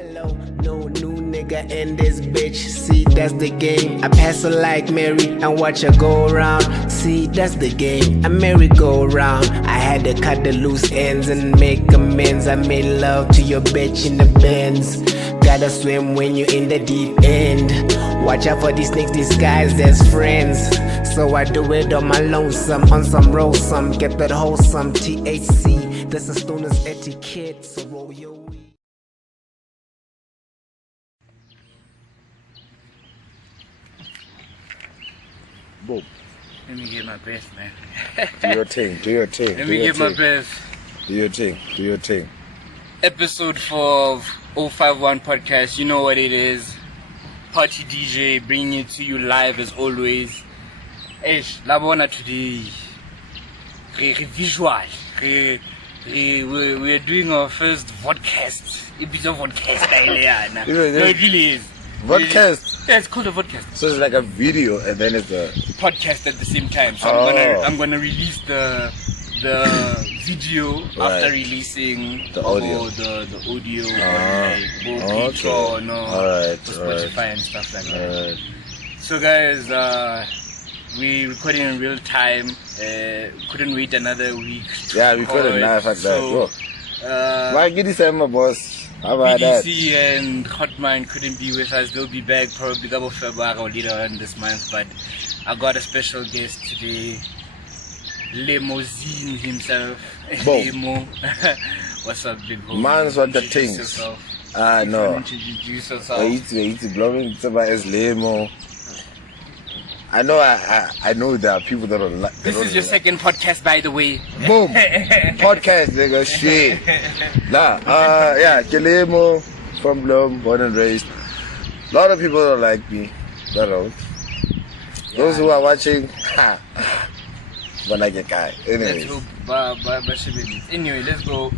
Hello, no new nigga in this bitch. See, that's the game. I pass her like Mary and watch her go around. See, that's the game. I merry go around. I had to cut the loose ends and make amends. I made love to your bitch in the bends. Gotta swim when you're in the deep end. Watch out for these snakes disguised as friends. So I do it on my lonesome, on some roll some. Get that wholesome THC. That's a stoner's etiquette. So roll your weed. Boom. Let me get my best, man. Do your thing. Let me get my best. Do your thing. Episode 4 of 051 Podcast. You know what it is. Party DJ bringing it to you live as always. Labona today. Visual. We're doing our first Vodcast. Episode Vodcast. No, it really is. Vodcast? Yeah, it's called a Vodcast. So it's like a video and then it's a podcast at the same time. So I'm gonna release the video after releasing the audio. The audio on for Spotify and stuff like that. So guys, we recording in real time. Couldn't wait another week. Yeah, we couldn't laugh like that. Why get this my boss? How about BDC and Hotmine couldn't be with us. They'll be back probably double February or later on this month. But I got a special guest today, Lemo himself. Lemo. What's up, big homie? Man's what the things. No. Introduce yourself. It's blowing somebody as Lemo. I know there are people that don't like. This is your second podcast, by the way. Boom. Podcast, nigga. Shit. Yeah, Lemo from Bloem, born and raised. A lot of people don't like me. They don't. Those who are watching, but like a guy. Anyways. Anyway, let's go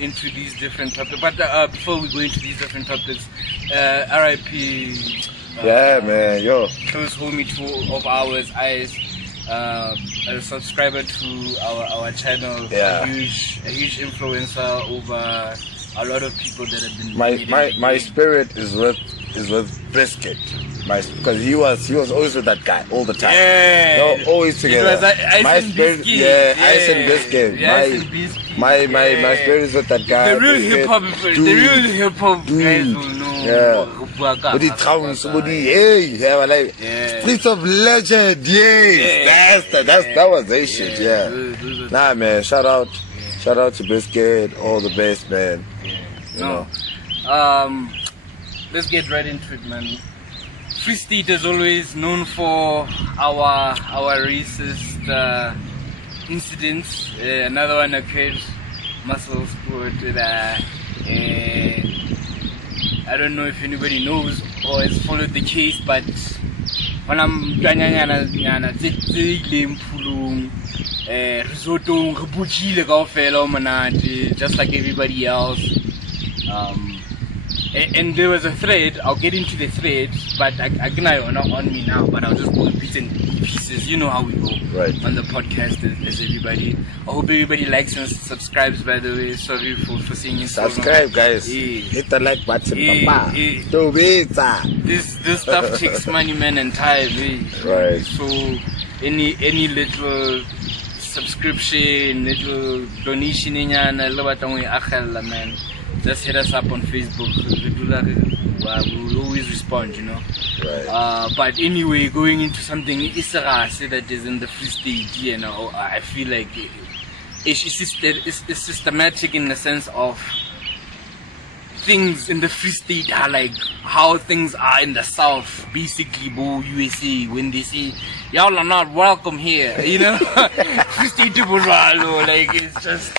into these different topics. But before we go into these different topics, RIP. Yeah, man, yo. Close homie of ours, a subscriber to our channel. Yeah. A huge influencer over a lot of people that have been. My spirit is with Brisket. Because he was always with that guy all the time. Yeah. They were always together. It was Ice my and spirit, Biscuit. yeah, Ice and Biscuit. My spirit is with that guy. The real hip hop guys will know. Yeah. But the towns, like Streets of Legend, yes. That was their shit, yeah. Nah, man, shout out to Biscuit, all the best, man. You know. Let's get right into it, man. Free State is always known for our racist incidents. Another one occurred, Maselspoort, with I don't know if anybody knows or has followed the case, but when I'm just like everybody else. And there was a thread. I'll get into the thread, but I not on me now. But I'll just go in bits and pieces. You know how we go on the podcast as everybody. I hope everybody likes and subscribes. By the way, sorry for saying it. Subscribe, guys. Hit the like button, This stuff takes money, man, and time. Right. So any little subscription, little donation, man. Just hit us up on Facebook. We'll always respond, you know. Right. But anyway, going into something that is in the Free State, you know, I feel like it's systematic in the sense of things in the Free State are like how things are in the South, basically, USA, when they say, y'all are not welcome here, you know. Free State people are like, it's just.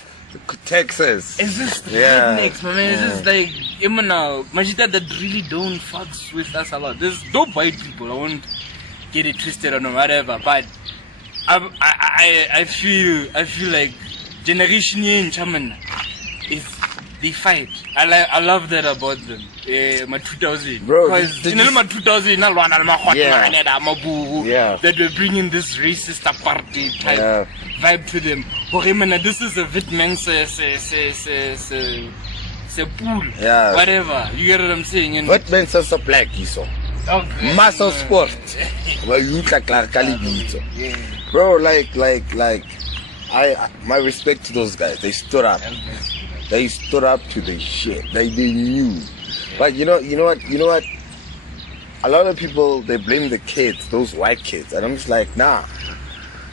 Texas. It's just rednecks, man. It's just like Majida that really don't fucks with us a lot. There's dope white people. I won't get it twisted or whatever, but I feel like generation in Chaman is they fight. I love that about them. My 2000, because my 2000 that we're bringing this racist apartheid type vibe to them. This is a Vietnam pool, Yeah. whatever. You get what I'm saying? And What makes us so black, so? okay. Maselspoort. Well, you look like Yeah. bro. Like, my respect to those guys. They stood up. They stood up to the shit. They knew. But you know what? A lot of people, they blame the kids, those white kids, and I'm just like, nah.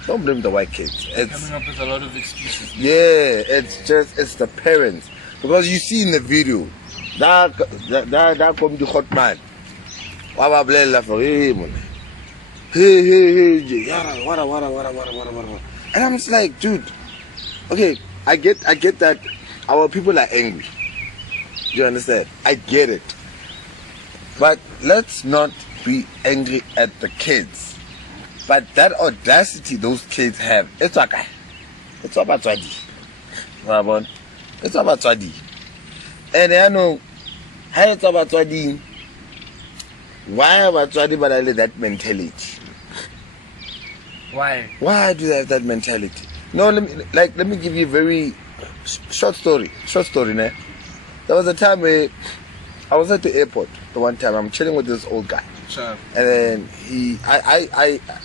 Don't blame the white kids. It's Coming up with a lot of excuses. yeah. It's the parents, because you see in the video that come the hot man. Waba blela for him. Hey, yara, wara. And I'm just like, dude, okay, I get that our people are angry. Do you understand? I get it. But let's not be angry at the kids. But that audacity those kids have, it's okay. It's about Twadi. It's about Twadi. And I know, how it's about Twadi, why about Twadi but I let that mentality? Why? Why do they have that mentality? No, let me give you a very short story. Né? There was a time where I was at the airport. The one time I'm chilling with this old guy, Sure. and then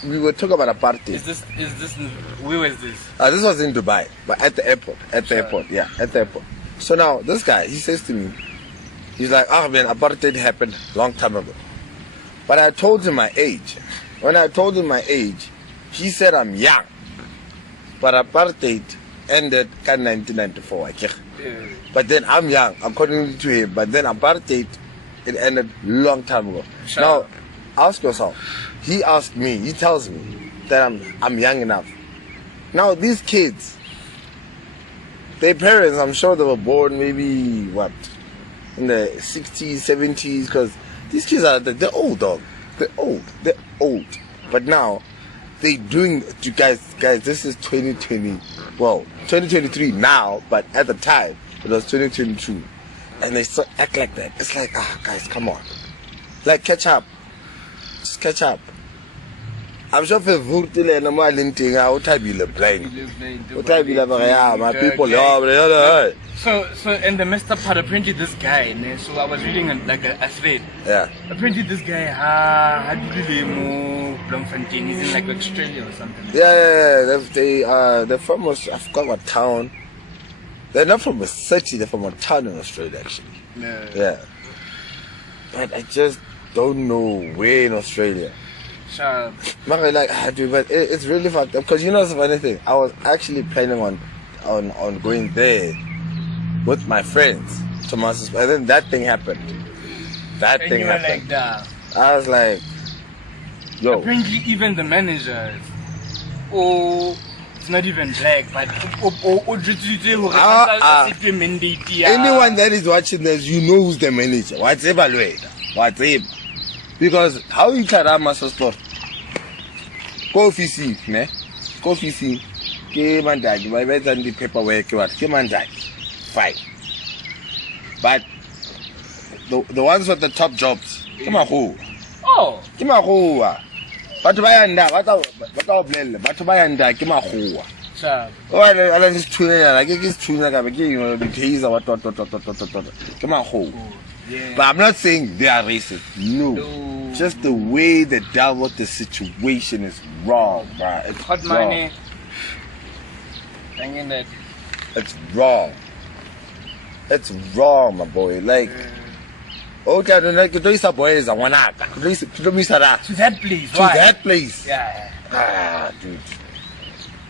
we were talking about a party. Is this, where was this? This was in Dubai, but at the airport. At the airport. So now this guy, he says to me, he's like, "Oh man, apartheid happened long time ago." But I told him my age. When I told him my age, he said I'm young. But apartheid ended in 1994. Yeah. But then I'm young, according to him. But then apartheid, it ended long time ago. Sure. Now, ask yourself. He asked me. He tells me that I'm young enough. Now these kids, their parents, I'm sure they were born maybe in the 60s, 70s, because these kids they're old, dog. They're old. But now they doing, you guys. This is 2020. Well, 2023 now, but at the time it was 2022, and they still act like that. It's like, guys, come on, like catch up, just catch up. I'm sure if Vurtile and Malinting, I would type you blind. My people, So and the messed up part, apparently this guy, so I was reading a thread. Yeah. Apparently this guy, Lemo, Bloem, he's in like Australia or something. Yeah. They're from, I forgot what town. They're not from a city, they're from a town in Australia, actually. Yeah. But I just don't know where in Australia. Sure. But it's really fucked up, because you know the funny thing, I was actually planning on going there with my friends to Maselspoort, and then that thing happened. And you were like that. I was like, yo. Apparently even the managers, it's not even black, but anyone that is watching this, you know who's the manager. Whatever. Because how you can run Maselspoort? Coffee, ke mandaki, by the paperwork, ke mandaki. Fine. But the ones with the top jobs, come on, who? Oh. Come on, who? But bayanda, but bayanda, come on, who? Sure. Oh, I just tune like it's tune like I'm getting the case or what. Come on, who? Yeah. But I'm not saying they are racist. No. Just the way they dealt with the situation is wrong, bro. It's hot wrong. money. Thinking that. It's wrong. It's wrong, my boy. Like, okay, I don't like to do some boys. I want to do that. To that place. To that place. Yeah. Dude.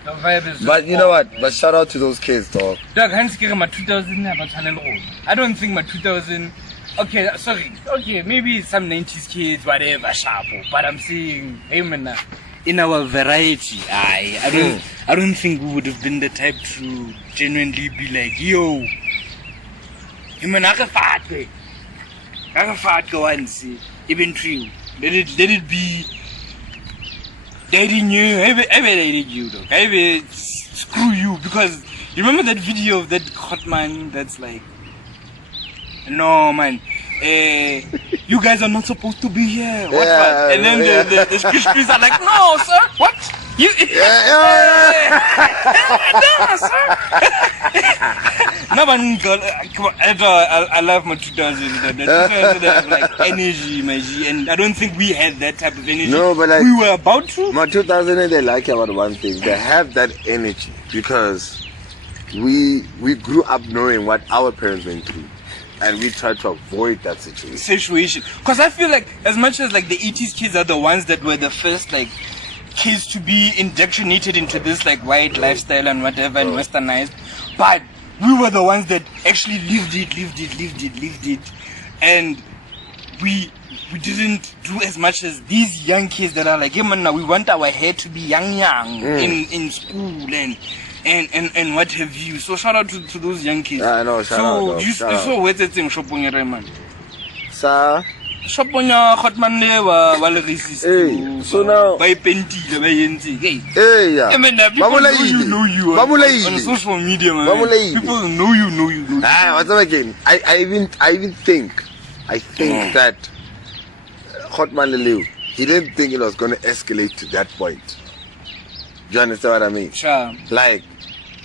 The vibe is. But you know what? But shout out to those kids, dog. Dog, my 2000. I don't think my 2000. Okay, sorry. Okay, maybe some 90s kids, whatever, sharp. But I'm saying, hey man, in our variety, I don't think we would have been the type to genuinely be like, yo, you man, I can fight once, even true. Let it be. Dating you, I dated you, dog. Screw you, because you remember that video of that hot man that's like, no man, you guys are not supposed to be here. What? And then the screens are like, no sir, what? You. No, but I love my 2000s. The 2000s have like energy, my G, and I don't think we had that type of energy. No, but like we were about to. My 2000s, they like about one thing. They have that energy because we grew up knowing what our parents went through, and we try to avoid that situation. Because I feel like as much as like the 80s kids are the ones that were the first like kids to be indoctrinated into this like white lifestyle and whatever and westernized, but we were the ones that actually lived it, and we didn't do as much as these young kids that are like, yeah man, now we want our hair to be young in school and what have you. So shout out to those young kids. I know, shout out. You saw what's that thing shop on your man. Sir, shop on your hot man there while racist. Hey, so now by pentile by yenti. Hey, yeah. I mean, people know you on social media, man. People know you. Ah, what's up again? I even think that Hotman Leleu, he didn't think it was going to escalate to that point. Do you understand what I mean? Sure. Like,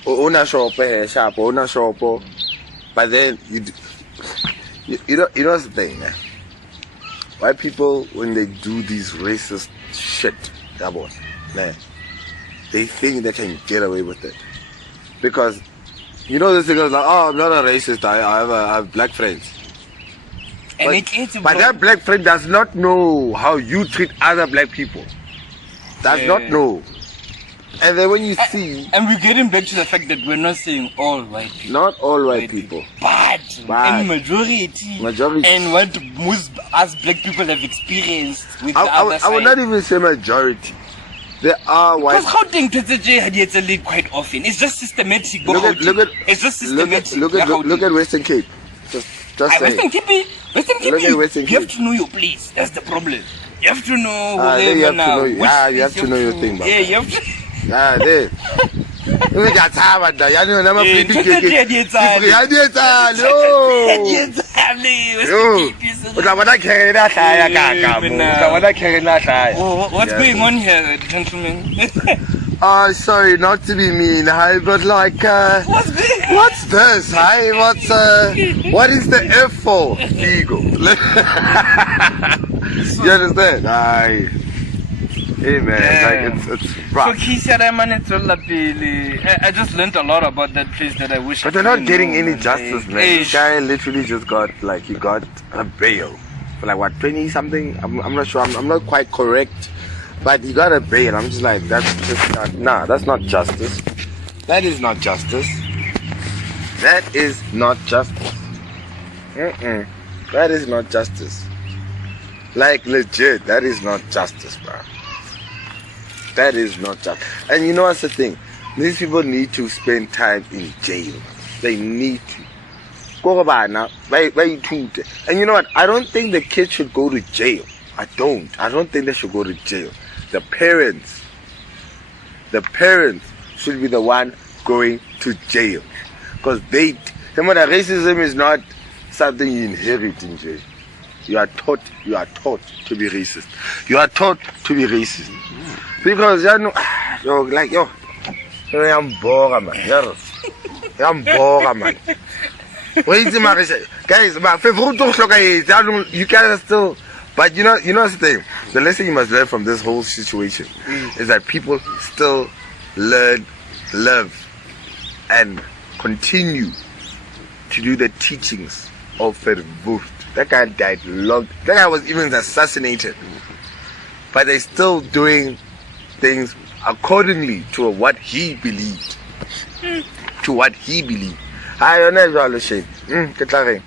ona shop, sharp, ona shop, but then you know what's the thing? Eh? White people, when they do these racist shit, man, they think they can get away with it because you know this thing is like, oh, I'm not a racist. I have black friends. But that black friend does not know how you treat other black people. Does not know. And then when you see... And we're getting back to the fact that we're not saying all white people. Not all white people. But in majority. And what most us black people have experienced with the other side. I would not even say majority. There are white... Because how things it's a lead quite often. It's just systematic. It's just systematic. Look at Western Cape. Just Western Cape. You have to know your place. That's the problem. You have to know who they are now. You have to know your thing. Yeah, you have to... Yeah, there. We got time at that. You know, never play the game. What's going on here, gentlemen? Sorry, not to be mean, hi, but like, what's this? Hi, what is the F for? Ego. You understand? Aye. Hey man, like it's rough. I just learned a lot about that place that I wish. But they're not getting any justice, man. This guy literally just got a bail for like what, 20 something? I'm not sure. I'm not quite correct, but he got a bail. I'm just like, that's just not. That's not justice. That is not justice. That is not justice. That is not justice. Like legit, that is not justice, bro. That is not justice. And you know what's the thing? These people need to spend time in jail. They need to. And you know what? I don't think the kids should go to jail. I don't think they should go to jail. The parents should be the one going to jail. Because racism is not something you inherit in jail. You are taught to be racist. You are taught to be racist. Because I'm bored, man. I'm bored, man. Guys, you guys are still, but you know the thing. The lesson you must learn from this whole situation is that people still learn, live, and continue to do the teachings of Verwoerd. That guy died long. That guy was even assassinated. But they're still doing things accordingly to what he believed. To what he believed. You're not jolly shit. You're not jolly.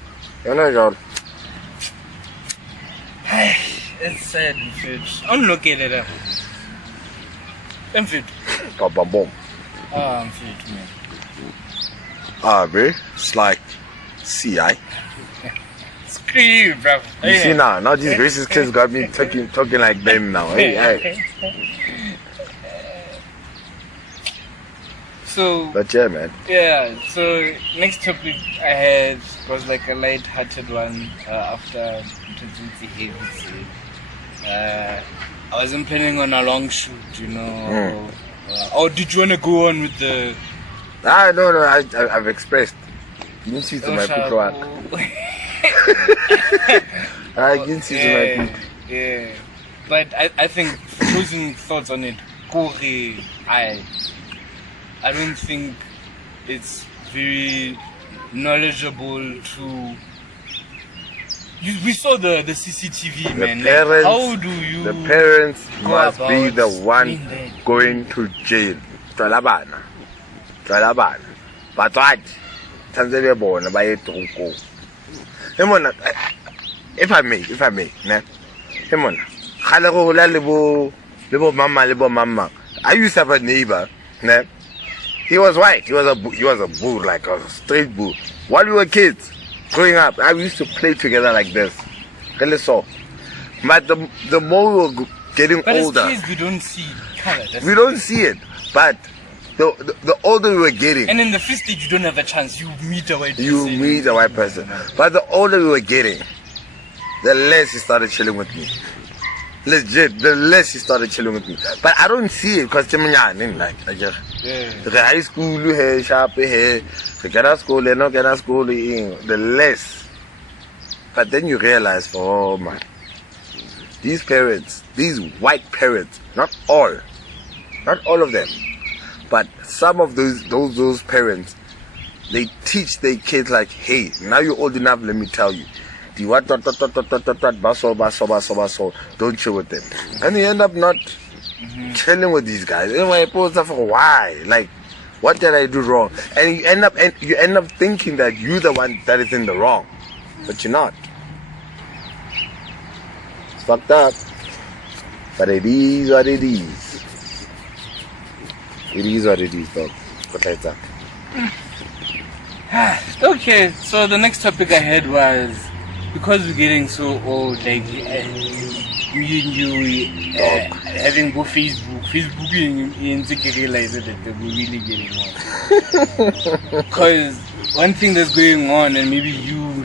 It's sad, dude. I'm looking at it. I'm fit. Boom. I'm fit, man. Bro. It's like, CI. Scream, bro. You see now these racist kids got me talking like them now. Hey. So, but yeah, man. Yeah, so next topic I had was like a light-hearted one after introducing heavy. I wasn't planning on a long shoot, you know. Or did you want to go on with the... No, I've expressed. You didn't see to my people. I didn't see to my people. Yeah. But I think closing thoughts on it, I don't think it's very knowledgeable to... We saw the CCTV, man. Parents, how do you... The parents must go be about the one doing that? going to jail. Twalabana. Batswadi. Tanzania bona ba ye tronko. If I may, ne. Hemona. Khale go hola le bo mama. I used to have a neighbor, ne. He was white. He was a bull, like a straight bull. While we were kids, growing up, I used to play together like this. But the more we were getting older, as kids, we don't see color. We don't see it. But the older we were getting, and in the first stage, you don't have a chance. You meet a white person. You meet a white person. But the older we were getting, the less he started chilling with me. Legit, the less he started chilling with me. But I don't see it because the high school, hey, sharp, hey, the school, the less. But then you realize, oh man, these parents, these white parents, not all of them, but some of those parents, they teach their kids like, hey, now you're old enough, let me tell you. Don't chill with them. And you end up not chilling with these guys. Anyway, why? Like, what did I do wrong? And you end up thinking that you're the one that is in the wrong. But you're not. It's fucked up. But it is what it is. It is what it is, dog. Okay, so the next topic I had was, because we're getting so old, like me and you having go Facebook you realize that we're really getting old. Because one thing that's going on, and maybe you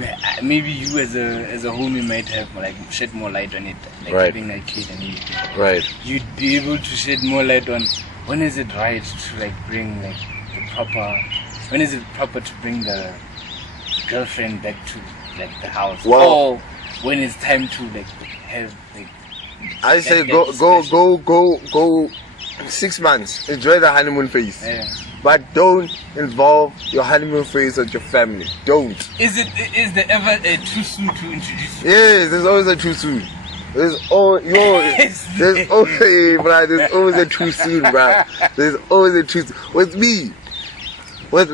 as a homie might have like shed more light on it, like having a kid and everything. Right. You'd be able to shed more light on when is it right to like bring like the proper, when is it proper to bring the girlfriend back to like the house, or when it's time to like have like. I say go 6 months. Enjoy the honeymoon phase, but don't involve your honeymoon phase with your family. Don't. Is there ever a too soon to introduce? Yes, there's always a too soon. There's always a too soon, bro. There's always a too soon. With me, with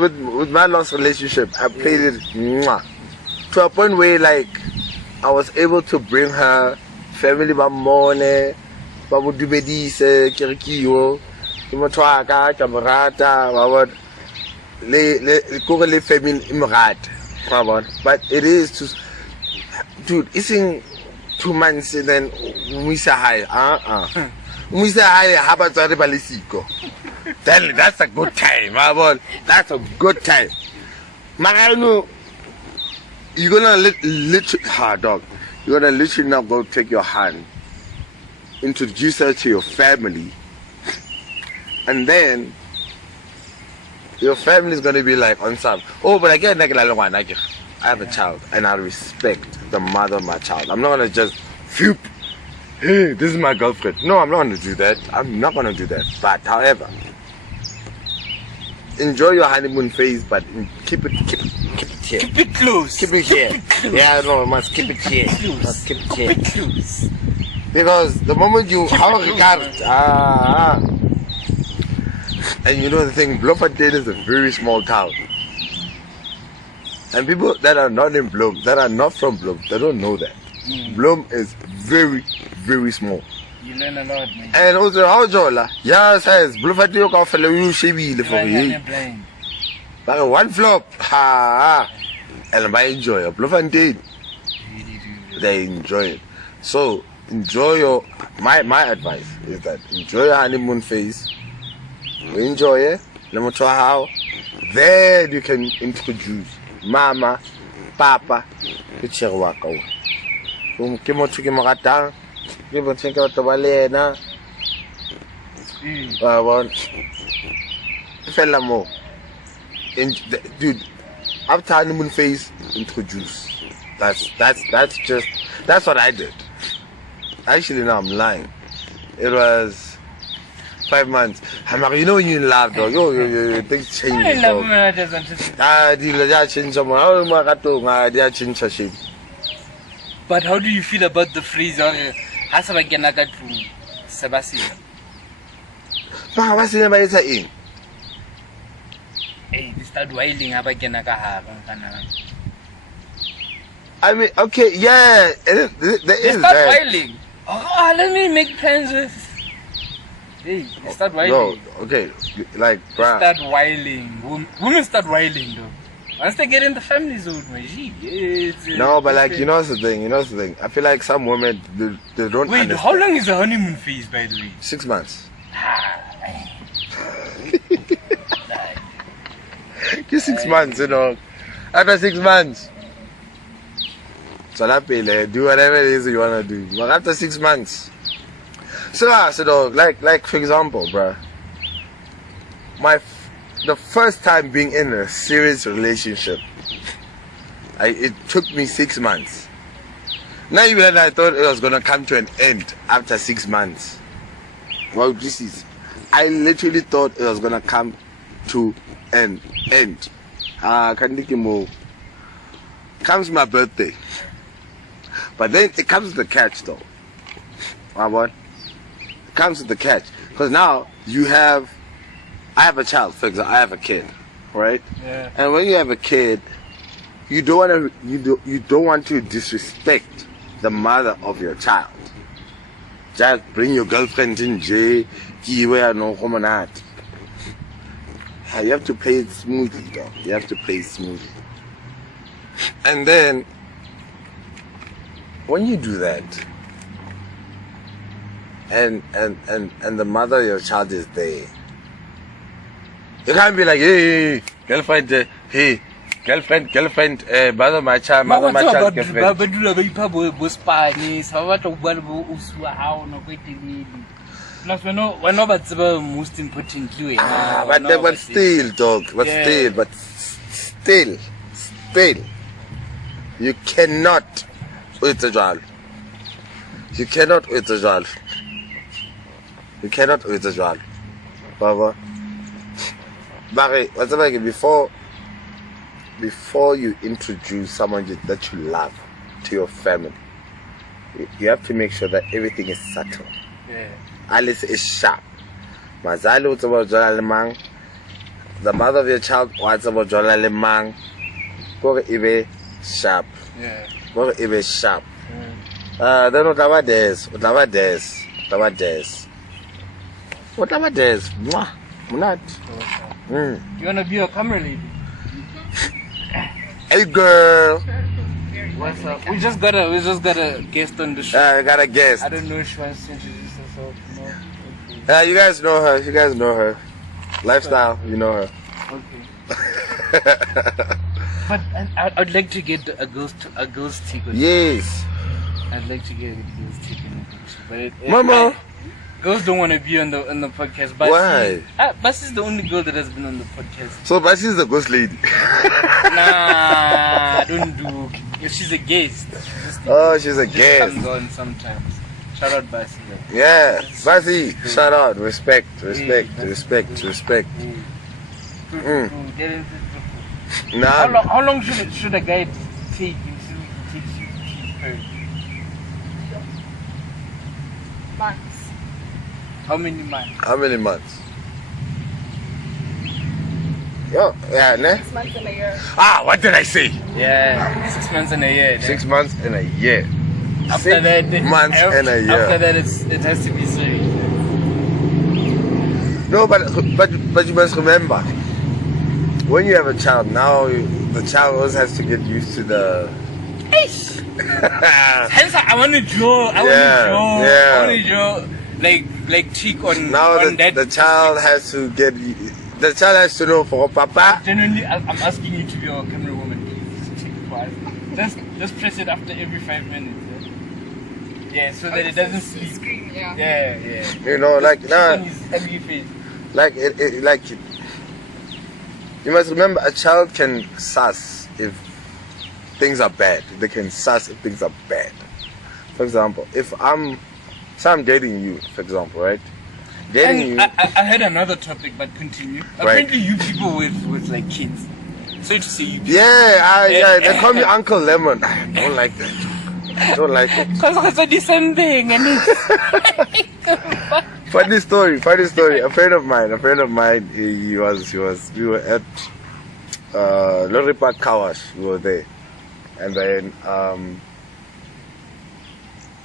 my last relationship, I played it to a point where like I was able to bring her family bamone, babudumedise, kirikio, imotwaka, kamarata, le family imrat. But it is to, dude, it's in 2 months and then umisa high. Umisa high habatsari balisiko. Then that's a good time, that's a good time. Marano, you're gonna you're gonna literally now go take your hand, introduce her to your family, and then your family is gonna be like on some. Oh, but again, I have a child, and I respect the mother of my child. I'm not gonna just, hey, this is my girlfriend. No, I'm not gonna do that. I'm not gonna do that. But however, enjoy your honeymoon phase, but keep it here. Keep it close. Keep it here. Yeah, no, must keep it here. Must keep it here. Close. Because the moment you and you know the thing, Bloem is a very small town. And people that are not in Bloem, that are not from Bloem, they don't know that. Bloem is very, very small. You learn a lot, man. And also, how Jola? Yeah, says Bloem you can follow you shebile for you. But one flop, and I enjoy it. Bloem they enjoy it. So enjoy your. My advice is that enjoy your honeymoon phase. You enjoy it. No matter how. Then you can introduce Mama, Papa, ke mo ratang, People think about the Valena. I want fella more. Dude, after honeymoon phase, introduce. That's what I did. Actually, no, I'm lying. It was 5 months. I'm like, you know when you in love, dog. Yo, things change. Dog. But how do you feel about the phrase? Hey, they start wailing about I mean, okay, yeah, there is start that. wailing. Oh, let me make plans with. Hey, they start wailing. No, okay, like, bruh. Start wailing. Women start wailing though. Once they get in the family zone, my G. No, but like, you know the thing. I feel like some women, they don't Wait, understand. how long is the honeymoon phase, by the way? 6 months. Just 6 months, you know. After 6 months. So that do whatever it is you wanna do. But after 6 months. So dog, like for example, bruh. The first time being in a serious relationship, it took me 6 months. Not even I thought it was gonna come to an end after 6 months. Well, this is, I literally thought it was gonna come to an end. Comes my birthday, but then it comes to the catch though. What? It comes to the catch because now I have a child, for example. I have a kid, right? Yeah. And when you have a kid, you don't want to disrespect the mother of your child. Just bring your girlfriend in jail. You have to play it smoothly, though. You have to play it smoothly. And then, when you do that, and the mother of your child is there, you can't be like, hey, girlfriend, hey, girlfriend, mother my child, girlfriend. Plus, we're not about the most important clue. But still, dog. But still, you cannot eat a jar. You cannot eat a jar. Baba. Barry, whatever, before you introduce someone that you love to your family, you have to make sure that everything is subtle. Yeah. Alice is sharp. Mazali utsoba jola lemang. The mother of your child wants about jola lemang. Go ibe sharp. Yeah. Go ibe sharp. Then whatever des. Mwah. Munat. You wanna be a camera lady? Hey girl. What's up? We just got a guest on the show. I got a guest. I don't know if she wants to introduce herself. No. You guys know her. Lifestyle, you know her. Okay. But I'd like to get a girl's take on it. Yes. I'd like to get a girl's take on it. But Mama. Girls don't want to be on the podcast. But why? Bas is the only girl that has been on the podcast. So Basi is the ghost lady. Nah, don't do. She's a guest. She's a She guest. comes on sometimes. Shout out Basi. Yeah, Basi, shout out, respect. Get into it. Nah. How long should a guy take until he takes you to his her? Months. How many months? Yo, yeah, ne? 6 months and a year. What did I say? Yeah, 6 months and a year. 6 months and a year. After 6 that, months and a year. After that, it has to be serious. No, but you must remember, when you have a child, now the child also has to get used to the. Hence, I want to draw. I want to draw like cheek on. Now on that. the child has to get. The child has to know for Papa. Genuinely, I'm asking you to be our camera woman, please. Check for us. Just press it after every 5 minutes. Yeah, so that it doesn't sleep. Screen, yeah. Yeah. You know, like Check nah, on his ugly face. like you must remember a child can suss if things are bad. They can suss if things are bad. For example, if I'm dating you, for example, right? Dating And you. I had another topic, but continue. Right. Apparently, you people with like kids. Sorry to say you. Yeah, they call me Uncle Lemon. I don't like that. I don't like it. Because it's the same thing, and it's. Funny story. A friend of mine, we were at Lorry Park Kawash. We were there, and then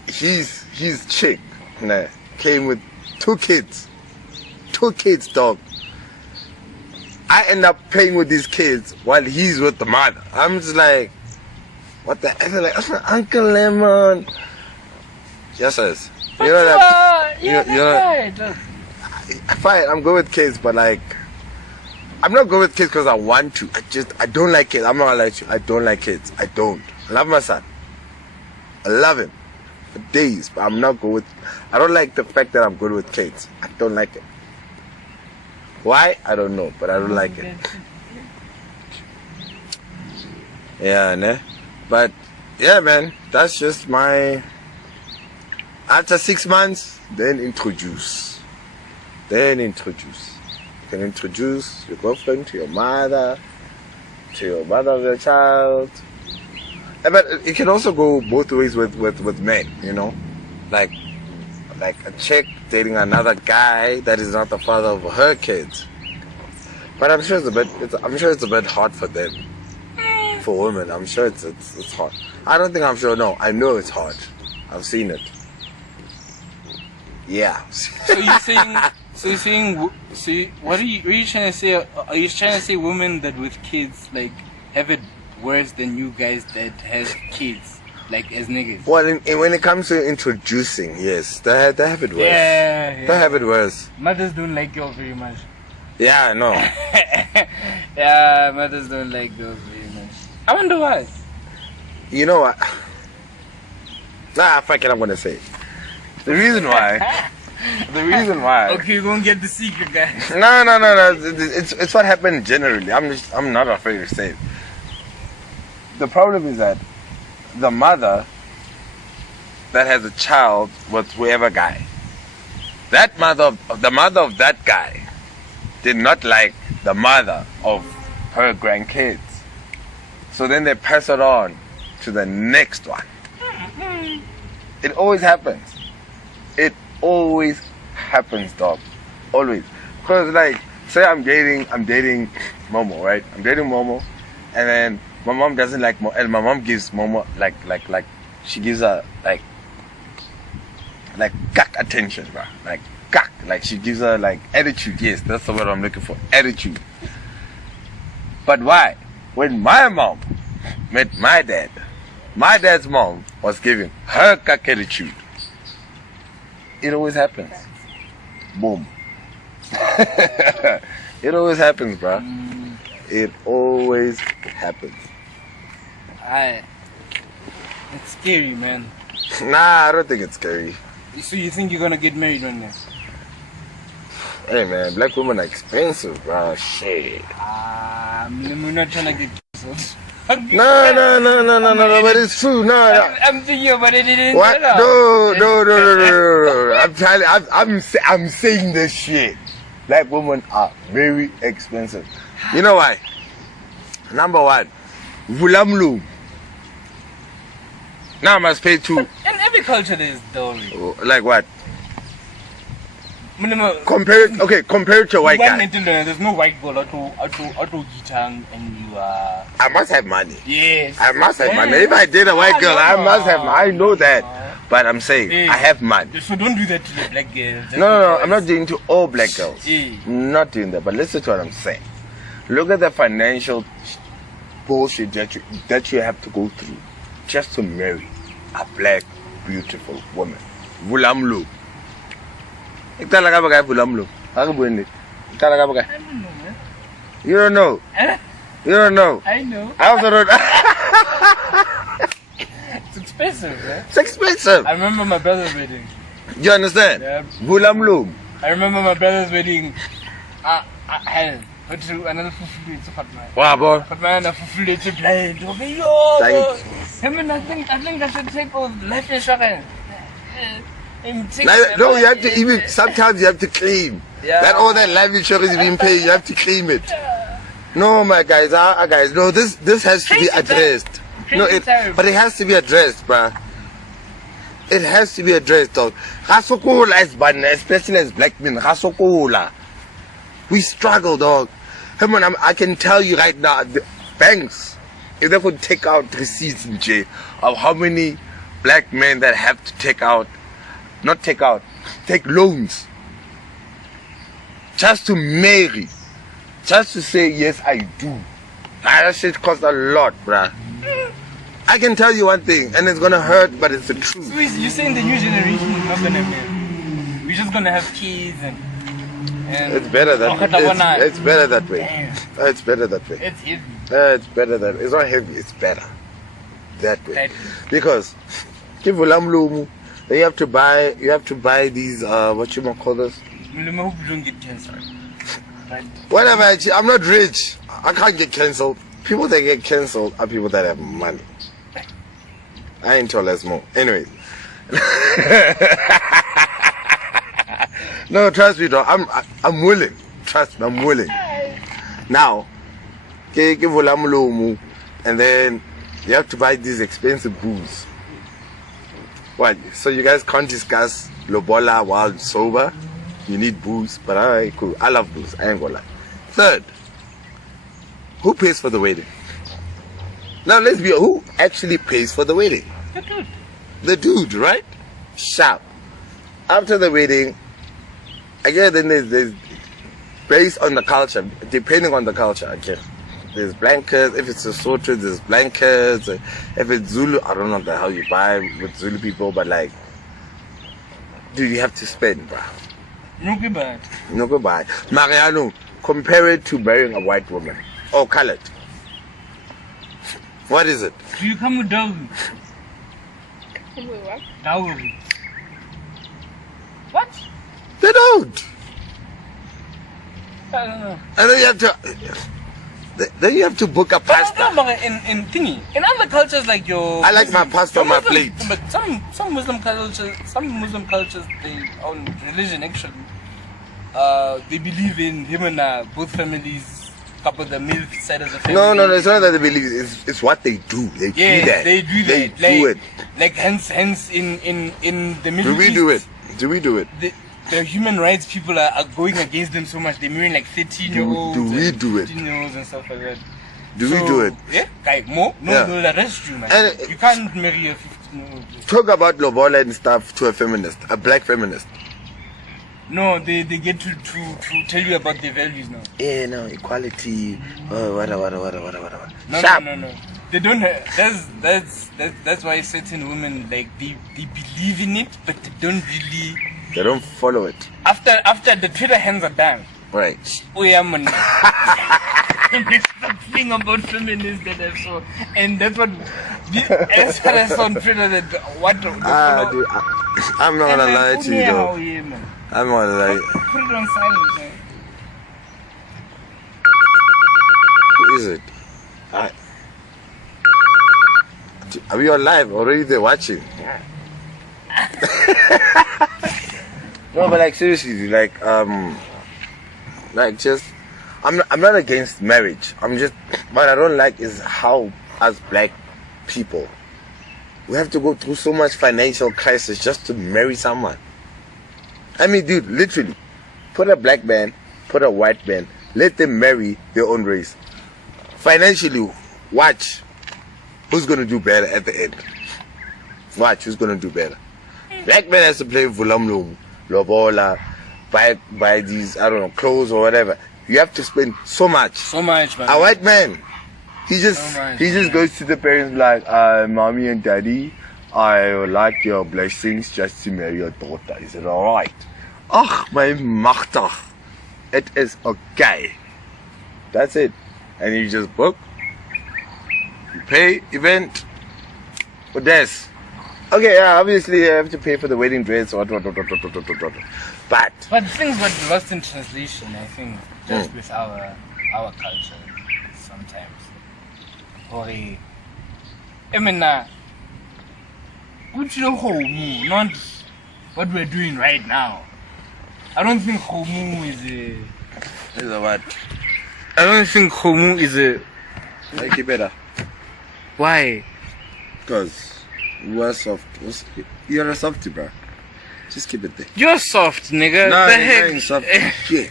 his chick came with two kids, dog. I end up playing with these kids while he's with the mother. I'm just like, what the hell? Like, Uncle Lemon. Yes, yes. You know that. Right. Fine, I'm good with kids, but like, I'm not good with kids because I want to. I don't like kids. I'm not gonna lie to you. I don't like kids. I don't. I love my son. I love him for days, but I'm not good with. I don't like the fact that I'm good with kids. I don't like it. Why? I don't know, but I don't like it. Yeah, ne? But yeah, man, that's just my. After 6 months, then introduce. You can introduce your girlfriend to your mother of your child. But it can also go both ways with men, you know, like a chick dating another guy that is not the father of her kids. But I'm sure it's a bit hard for them. For women, I'm sure it's hard. I don't think I'm sure. No, I know it's hard. I've seen it. Yeah. So you're saying, what are you trying to say? Are you trying to say women that with kids like have it worse than you guys that have kids, like as niggas? Well, when it comes to introducing, yes, they have it worse. Yeah. They have it worse. Mothers don't like girls very much. Yeah, I know. Yeah, mothers don't like girls very much. I wonder why. You know what? Nah, fuck it, I'm gonna say it. The reason why. Okay, you're gonna get the secret, guys. No. It's what happened generally. I'm not afraid to say it. The problem is that the mother that has a child with whoever guy, the mother of that guy did not like the mother of her grandkids. So then they pass it on to the next one. It always happens. It always happens, dog. Always. Because like, say I'm dating Momo, right? I'm dating Momo, and then my mom doesn't like Momo, and my mom gives Momo like she gives her like cack attention, bro. Like cack. Like she gives her like attitude. Yes, that's the word I'm looking for. Attitude. But why? When my mom met my dad's mom was giving her cack attitude. It always happens. Boom. It always happens, bro. It always happens. It's scary, man. Nah, I don't think it's scary. So you think you're gonna get married one day? Hey, man, black women are expensive, bro. Shit. We're not trying to get canceled. No, but it's true. No. I'm thinking about it. Didn't What? get out. No. I'm saying this shit. Black women are very expensive. You know why? Number one, Vulamlu. Now I must pay two. In every culture there is dowry. Like what? Minimum. Compare it to a white guy. There's no white girl auto gitang and you are. I must have money. Yes. I must have money. If I date a white girl, I must have money. I know that. But I'm saying, I have money. So don't do that to the black girls. No. I'm not doing to all black girls. Yeah. I'm not doing that. But listen to what I'm saying. Look at the financial bullshit that you have to go through just to marry a black, beautiful woman. Vulamlu. I don't know, man. You don't know. You don't know. I know. I also don't. It's expensive, man. It's expensive. I remember my brother's wedding. You understand? Yeah. Bloem. I remember my brother's wedding. Hell. But another fufu it's hot man. Wow, boy. But man, a fufu it's blind. Okay, yo. Thank Him and I think I should take off life insurance. No, you have to even, sometimes you have to claim. Yeah. That all that life insurance is being paid, you have to claim it. No, my guys, guys, no, this has to be addressed. No, but it has to be addressed, bruh. It has to be addressed, dog. Gasokola as ban, especially as black men. Gasokola. We struggle, dog. Come on, I can tell you right now, the banks, if they could take out receipts in jail of how many black men that have to take loans just to marry, just to say yes I do. That shit costs a lot, bruh. I can tell you one thing, and it's gonna hurt, but it's the truth. So you're saying the new generation is not gonna marry? We're just gonna have kids and it's better that it's better that way. Damn. It's better that way. It's heavy. It's better that it's not heavy. It's better that way. That- Because give Lumu, you have to buy these what you might call this. I hope you don't get cancer. Right? Whatever. I'm not rich. I can't get cancelled. People that get cancelled are people that have money. I ain't told us more. Anyway. No, trust me, dog. I'm willing. Trust me, I'm willing. Now, give Lumu, and then you have to buy these expensive booze. What? So you guys can't discuss lobola while sober? You need booze, but alright, cool. I love booze. I ain't gonna lie. Third, who pays for the wedding? Now let's be who actually pays for the wedding? The dude. The dude, right? Sharp. After the wedding, again, then there's based on the culture, depending on the culture, again. There's blankets. If it's a Sotho, there's blankets. If it's Zulu, I don't know how you buy with Zulu people, but like, dude, you have to spend, bro. No good bad. No go buy. Mariano, compare it to marrying a white woman or colored. What is it? Do you come with dowry? Wait, what? Dowry. What? They don't. I don't know. And then you have to book a But pasta. in thingy, in other cultures like your, I like my pasta on my Muslim- plate. But some Muslim cultures, they own religion actually. They believe in him and both families, couple the male side of the family. No, it's not that they believe it. It's what they do. They Yeah, do that. they do They that. do it. Like hence in the Middle Do we East, do it? Do we do it? The human rights people are going against them so much. They're marrying like 13-year-olds. Do we and do it? 15-year-olds and stuff like that. Do we do it? Yeah, like more? No, Yeah. they'll arrest you, man. And- You can't marry a 15-year-old. Talk about lobola and stuff to a feminist, a black feminist. No, they get to tell you about their values now. Yeah, no, equality. Oh, what. No. They don't have, that's why certain women like they believe in it, but they don't really. They don't follow it. After the Twitter hands are done, Right. oh yeah, man. There's something about feminists that I saw, and that's what as far as on Twitter that what the Dude, follow- I'm not gonna and lie then, to you, yeah, though. oh, yeah, man. I'm not gonna lie. Put it on silent, man. Who is it? Are we on live already? They're watching. No, but like seriously, like just I'm not against marriage. What I don't like is how as black people we have to go through so much financial crisis just to marry someone. I mean, dude, literally, put a black man, put a white man, let them marry their own race. Financially, watch who's gonna do better at the end. Watch who's gonna do better. Black man has to play Vulamlum, Lobola, buy these, I don't know, clothes or whatever. You have to spend so much. So much, man. A white man, he just goes to the parents like, mommy and daddy, I would like your blessings just to marry your daughter. Is it alright? Ach, my machtig. It is okay. That's it. And you just book, you pay, event, for this. Okay, yeah, obviously you have to pay for the wedding dress, what. But But things got lost in translation, I think, just with our culture sometimes. Or I mean, what you home, not what we're doing right now. I don't think homu is a. is a what? I don't think homu is a. Make it better. Why? Because you are soft. You're a softy, bro. Just keep it there. You're soft, nigga. No, the I heck? ain't soft. Yeah.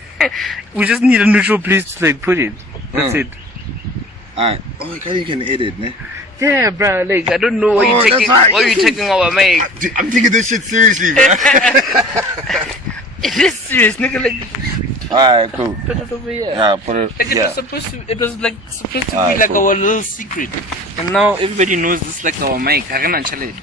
We just need a neutral place to like put it. That's it. Alright. Oh, you can edit, man. Yeah, bro. Like I don't know why Oh, you taking. that's right. Why you taking our mic? I'm taking this shit seriously, bro. It is serious, nigga. Like Alright, cool. put it over here. Yeah, put it. Like it Yeah. was supposed to. It was like supposed to Ah, be like cool. our little secret, and now everybody knows this is like our mic. I can't chill it.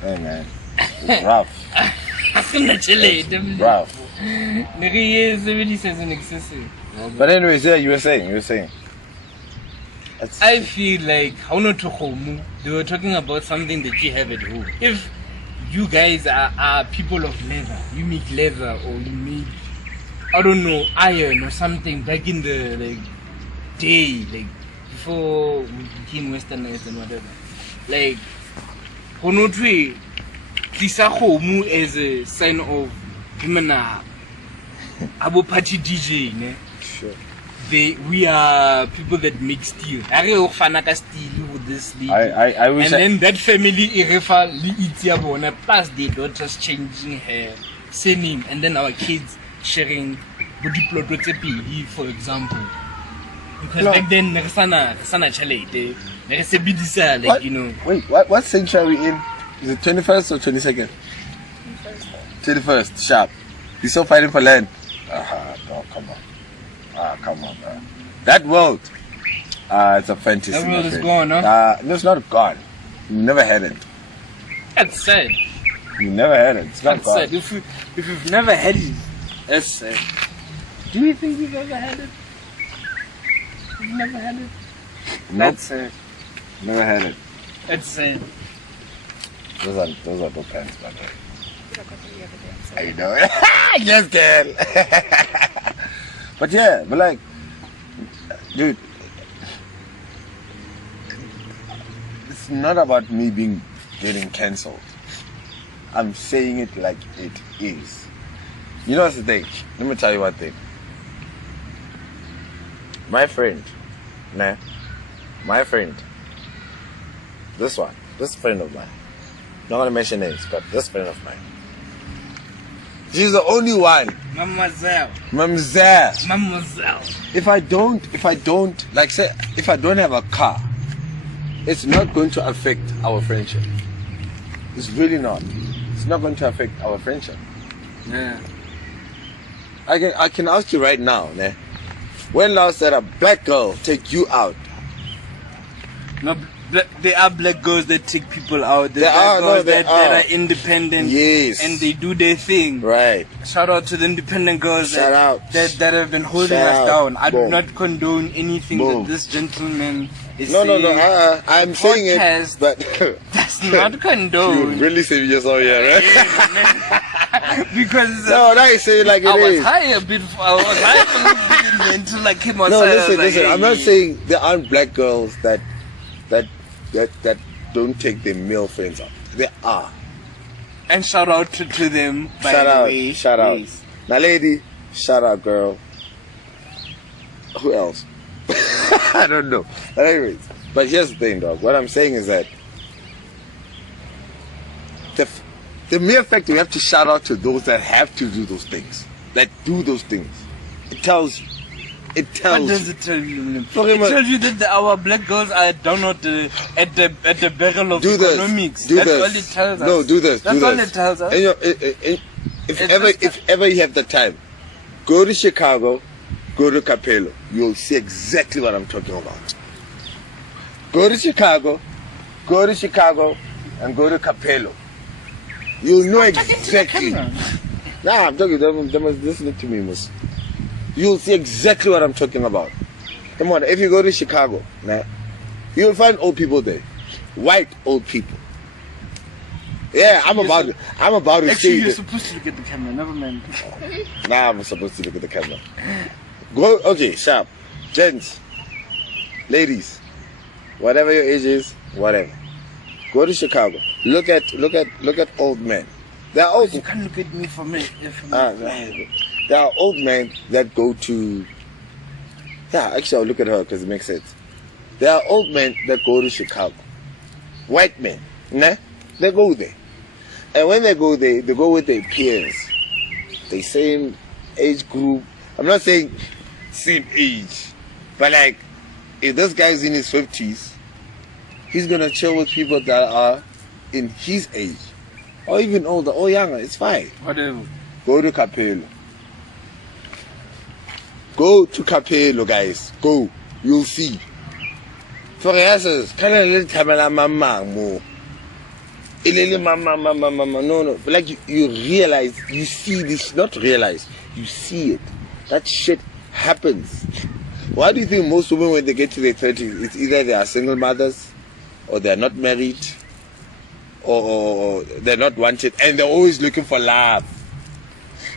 Hey, man. It's rough. I can't chill it. Rough. Nigga, yes, everybody says an excessive. But anyways, yeah, you were saying. That's, I feel like how not to home. They were talking about something that you have at home. If you guys are people of leather, you make leather or you make I don't know iron or something back in the like day, like before we became westernized and whatever. Like honotwe tisa home as a sign of himana abo party DJ, ne? sure. We are people that make steel. I steel with this league. I wish and then that family irefa li itia bona plus the daughters changing her surname and then our kids sharing body plot for example. Because back then sana chalete. Like What? you know. Wait, what century are we in? Is it 21st or 22nd? 21st, sharp. You're still fighting for land. No, come on. Come on, bro. That world, it's a fantasy. That my world is friend. gone, huh? No, it's not gone. You never had it. That's sad. You never had it. It's not That's gone. sad. If you've never had it, that's sad. Do you think you've ever had it? You've never had it? Nope. That's sad. Never had it. That's sad. Those are dope pants, by the way. How you doing? Yes, girl. But yeah, but like, dude, it's not about me getting cancelled. I'm saying it like it is. You know what's the thing? Let me tell you one thing. My friend, this friend of mine, not gonna mention names, but this friend of mine, she's the only one. Mademoiselle. If I don't, like say, if I don't have a car, it's not going to affect our friendship. It's really not. It's not going to affect our friendship. Yeah. I can ask you right now, ne? When last did a black girl take you out? No, there are black girls that take people out. There are, are no, girls there that are. are independent. Yes. And they do their thing. Right. Shout out to the independent girls Shout out. that have been holding Shout us out. down. I do Boom. not condone anything Boom. that this gentleman is No, saying. I'm saying it, Podcast but That's not you condone. really saving yourself here, right? Because No, that is saying like it I was is. high a bit. I was high until I came outside. No, I was listen. like, I'm not hey. saying there aren't black girls that don't take their male friends out. There are. And shout out to them. By Shout the out, way. shout out. Yes. Now, lady, shout out, girl. Who else? I don't know. But anyways, but here's the thing, dog. What I'm saying is that the mere fact we have to shout out to those that have to do those things, that do those things, it tells you. It What tells does you. it tell you? It Okay, man. tells you that our black girls are down at the barrel of Do this. economics. Do That's this. all it tells us. No, do this. That's do all this. it tells us. And, you know, It's if ever you have the time, go to Chicago, go to Capello. You'll see exactly what I'm talking about. Go to Chicago, and go to Capello. You'll know exactly. Nah, I'm talking. They must listen to me, miss. You'll see exactly what I'm talking about. Come on, if you go to Chicago, nah, you'll find old people there, white old people, Yeah, I'm about to Actually, say you're that. supposed to look at the camera. Never mind. Nah, I'm supposed to look at the camera. Go, okay, sharp. Gents, ladies, whatever your age is, whatever. Go to Chicago. Look at old men. There are old. You can't look at me for me. There are old men that go to. Yeah, actually, I'll look at her because it makes sense. There are old men that go to Chicago. White men, nah? They go there. And when they go there, they go with their peers. The same age group. I'm not saying same age. But like, if this guy's in his 50s, he's going to chill with people that are in his age. Or even older or younger. It's fine. Whatever. Go to Capello. Go to Capello, guys. Go. You'll see. For instance, can I let Camela Mama more? No. But like you realize, you see this, not realize, you see it. That shit happens. Why do you think most women, when they get to their 30s, it's either they are single mothers, or they're not married, or they're not wanted, and they're always looking for love?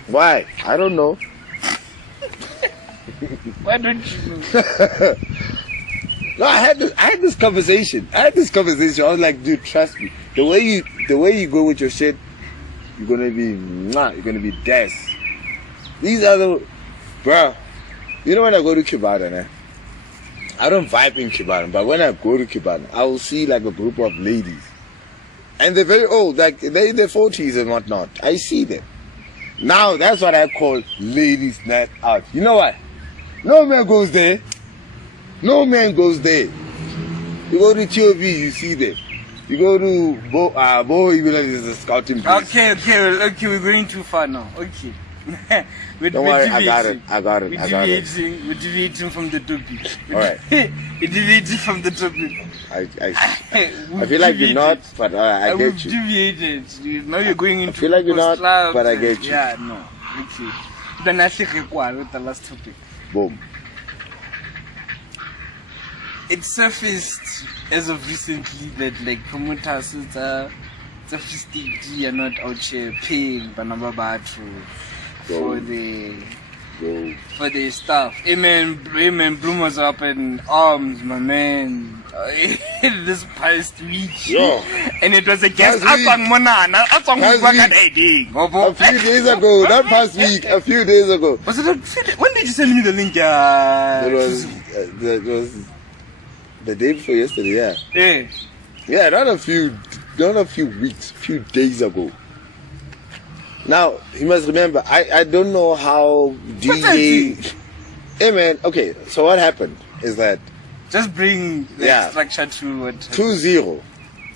Why? I don't know. Why don't you know? No, I had this conversation. I was like, dude, trust me. The way you go with your shit, you're gonna be dead. These are the, bro. You know when I go to Cuba, I don't vibe in Cuba, but when I go to Cuba, I will see like a group of ladies, and they're very old, like they're in their 40s and whatnot. I see them. Now that's what I call ladies' night out. You know what? No man goes there. No man goes there. You go to TOV, you see them. You go to Bo, even is a scouting place. Okay, we're going too far now. Okay. Don't worry, I got it. We're deviating from the topic. Alright. We're deviating from the topic. I feel like you're not, but I get We've you. deviated. Now you're going into I feel like you're not, clubs but I and- get you. Yeah, no. Okay. Then I think with the last topic. Boom. It surfaced as of recently that like promoters it's a 50 are not out here paying Banaba for the stuff. Amen, Bloem was up in arms, my man. This past week. Yo. And it was a guest Past week. A A few days ago, not past week, a few days ago. Was it when did you send me the link? It was the day before yesterday, yeah. Yeah. Yeah, not a few weeks, few days ago. Now, you must remember, I don't know how DJ... Hey man, okay, so what happened is that Just bring the structure to what 2-0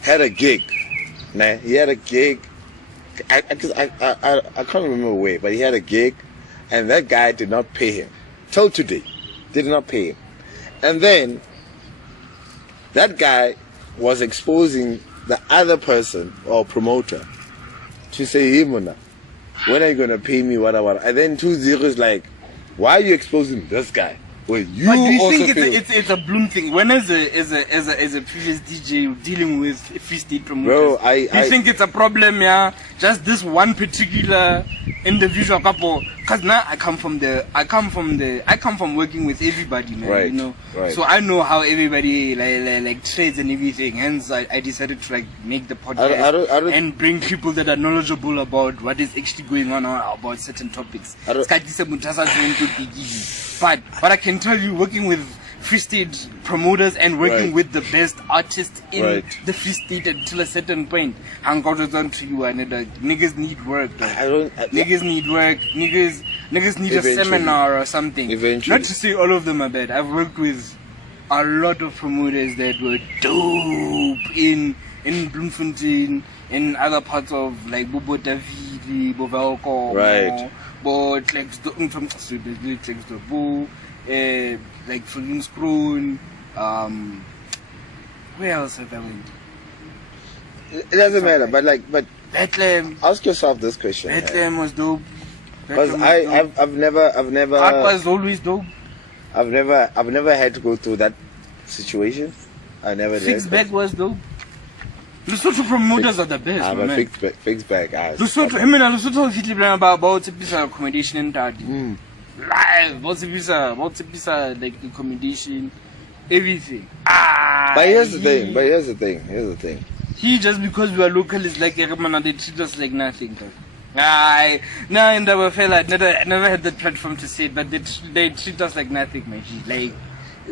had a gig. Nah, he had a gig. I can't remember where, but he had a gig, and that guy did not pay him. Till today, did not pay him. And then, that guy was exposing the other person or promoter to say, hey, Mona, when are you going to pay me, whatever? And then 2-0 is like, why are you exposing this guy? Well, you but do you also think feel... it's a Bloem thing? When as a previous DJ dealing with free state promoters, Bro, do you think it's a problem? Yeah, just this one particular individual couple. Cause now I come from working with everybody, man. Right, you know, right. so I know how everybody like trades and everything. Hence, I decided to like make the podcast I don't- and bring people that are knowledgeable about what is actually going on about certain topics. I don't- But what I can tell you, working with free state promoters and working Right. with the best artists in Right. the free state until a certain point, I'm going on to you and niggas need work. Though. Niggas need work. Niggas need Eventually. a seminar or something. Eventually. Not to say all of them are bad. I've worked with a lot of promoters that were dope in Bloemfontein, in other parts of like Bobo Davidi, Bovelko, Right. but like like Villemskroon, where else have I went? It doesn't matter, but Bethlehem. ask yourself this question. Bethlehem was dope. Because Bethlehem was dope. I've never Art was always dope. I've never had to go through that situation. I never did. Fixback was dope. Lesotho promoters are the best, I'm a man. fixed bag ass. Lesotho, I mean, Lesotho if you about a piece of accommodation and that. Live, about a piece of like accommodation, everything. But here's the thing. He just because we are local is like man, they treat us like nothing. I never felt I never had the platform to say it, but they treat us like nothing, man. Like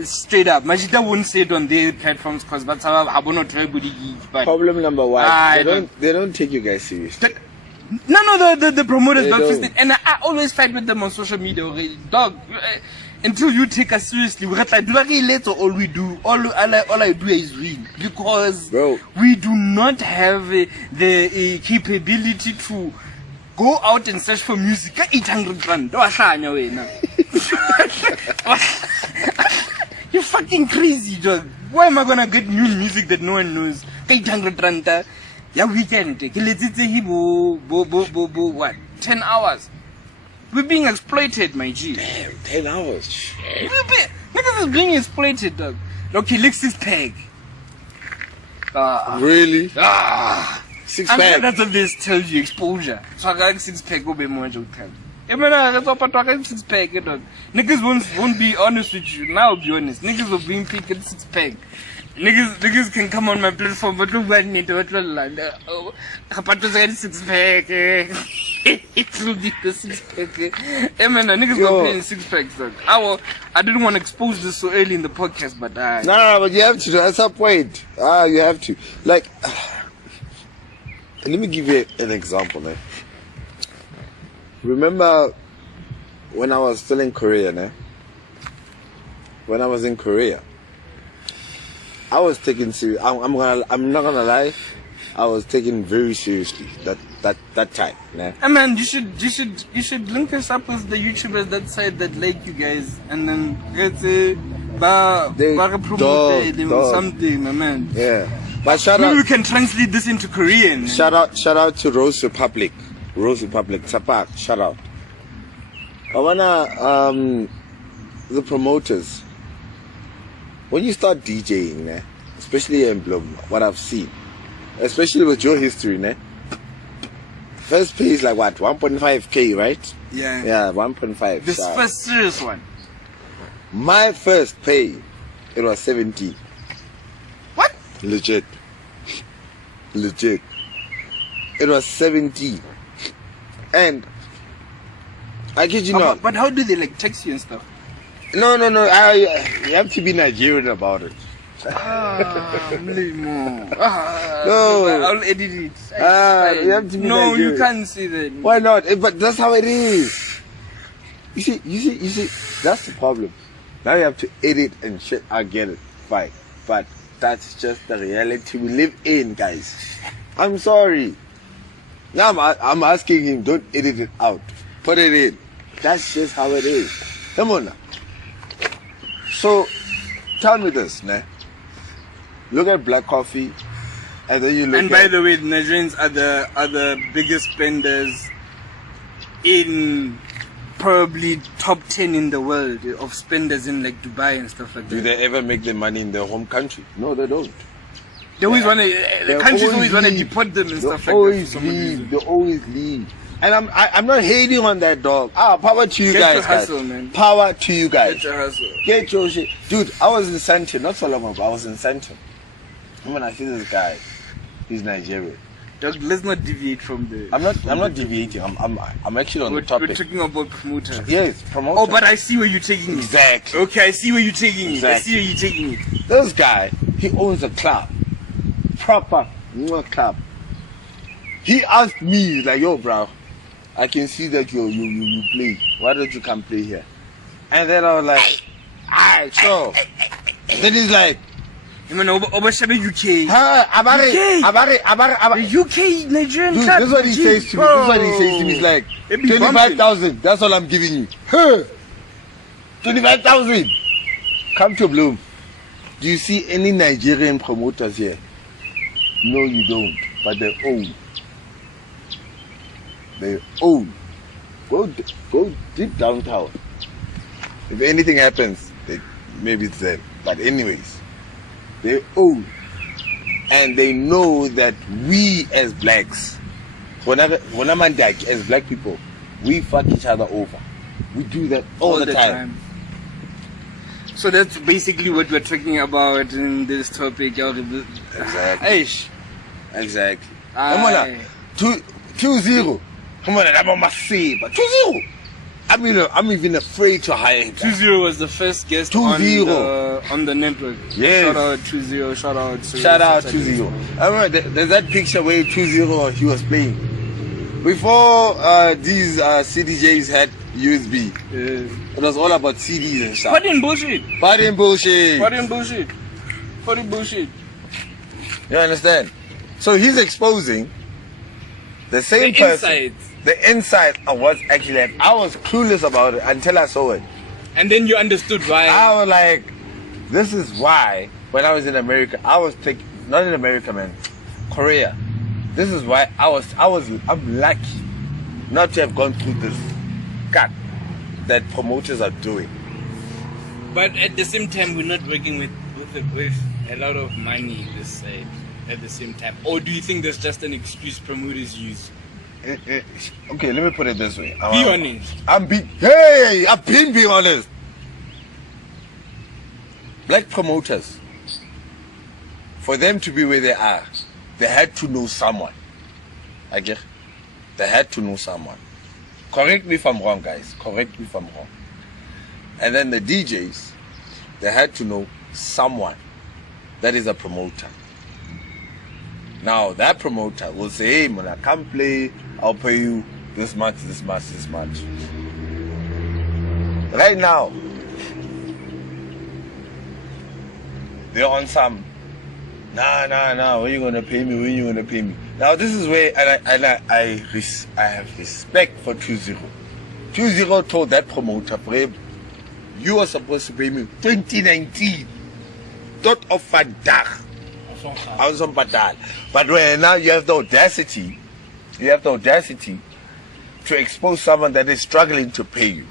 straight up. Majita won't say it on their platforms because that's how I won't try to give. But Problem number one, they don't take you guys seriously. no, the promoters They don't don't. fix it, and I always fight with them on social media already. Dog, until you take us seriously, we got like do all we do, all I do is read because Bro. we do not have the capability to go out and search for music. 800 rand. You're fucking crazy, dog. Why am I gonna get new music that no one knows? 800 rand. Yeah, weekend. What? 10 hours. We're being exploited, my G. Damn, 10 hours. Shit. Niggas is being exploited, dog. Okay, Lexus Peg. Really? I'm Six sure pack. that's what this tells you, exposure. So I got 6 pack will be more to tell. That's what I got 6 pack, dog. Niggas won't be honest with you. Now I'll be honest. Niggas will bring pick at 6 pack. Niggas can come on my platform, but look what need to land. Oh, Kapato said 6 pack. It will be the 6 pack. Man, niggas Yo. are playing 6 packs, dog. I didn't want to expose this so early in the podcast, but No, but you have to. At some point, you have to. Like, let me give you an example, man. Remember when I was still in Korea, man? When I was in Korea, I was taken serious. I'm not gonna lie. I was taken very seriously that time, man. Man, you should link us up with the YouTubers that side that like you guys, and then get promote them or something, my man. Yeah. But shout Maybe out. we can translate this into Korean. Shout out to Rose Republic, Sapak, shout out. I wanna the promoters. When you start DJing, né, especially in Bloem, what I've seen, especially with your history, né, first pay is like what, 1.5k, right? Yeah. Yeah, 1.5. This first serious one. My first pay, it was 17. What? Legit. It was 17. And I kid you not. But how do they like text you and stuff? No. You have to be Nigerian about it. Lemo. No. I'll edit it. You have to be no, Nigerian. you can't say that. Why not? But that's how it is. You see, that's the problem. Now you have to edit and shit. I get it. Fine. But that's just the reality we live in, guys. I'm sorry. Now I'm asking him, don't edit it out. Put it in. That's just how it is. Come on now. So, tell me this, ne? Look at black coffee, and then you look And at... by the way, Nigerians are the biggest spenders in probably top 10 in the world of spenders in like Dubai and stuff like that. Do they ever make their money in their home country? No, they don't. They always want to. The countries always want to leave. deport them and They stuff like that. always For some reason. leave. They always leave. And I'm not hating on that dog. Power to you Get guys, your hustle, guys. man. Power to you guys. Get your hustle. Get your shit. Dude, I was in Santon, not so long ago. I was in Santon. And when I see this guy, he's Nigerian. Dog, let's not deviate from the. I'm not deviating. I'm actually on the We're topic. talking about promoters. Yes, promoter. Oh, but I see where you're taking it. Exactly. Okay, I see where you're taking it. I Exactly. see where you're taking it. This guy, he owns a club. Proper club. He asked me, like, yo, bro, I can see that you play. Why don't you come play here? And then I was like, alright, sure. Then he's like, You know, Obashabe UK. Abare. UK Nigerian Dude, club. this is what he says to me. This is what he says to me. He's like, It be 25,000. That's all I'm giving you. 25,000. Come to Bloem. Do you see any Nigerian promoters here? No, you don't. But they own. They own. Go deep downtown. If anything happens, maybe it's them. But anyways, they own. and they know that we as blacks, when I'm as black people, we fuck each other over. We do that all the time. So that's basically what we're talking about in this topic. Exactly. Eish. Exactly. Aye. Come on now. 2-0. Come on now, I'm on my save. 2-0. I'm even afraid to hire him. 2-0 was the first guest 2-0 on the network. Yes. Shout out 2-0. Shout out. Shout out 2-0. I remember there's that picture where 2-0 he was playing. Before these CDJs had USB, it was all about CDs and stuff. Pardon bullshit. Pardon bullshit. Pardon bullshit. Pardon bullshit. You understand? So he's exposing the same person. Insides. The inside of what's actually happening. I was clueless about it until I saw it. And then you understood why. I was like, this is why when I was in America, not in America, man, Korea. This is why I'm lucky not to have gone through this cut that promoters are doing. But at the same time, we're not working with a lot of money this side at the same time. Or do you think that's just an excuse promoters use? Okay, let me put it this way. Be honest. I've been being honest. Black promoters, for them to be where they are, they had to know someone. They had to know someone. Correct me if I'm wrong, guys. Correct me if I'm wrong. And then the DJs, they had to know someone that is a promoter. Now, that promoter will say, hey, man, I come play, I'll pay you this much, this much, this much. Right now, they're on some, nah, when you gonna pay me? Now, this is where, I have respect for 2-0. 2-0 told that promoter, Brave, you are supposed to pay me 2019. Tot of vandaag. But when now you have the audacity to expose someone that is struggling to pay you.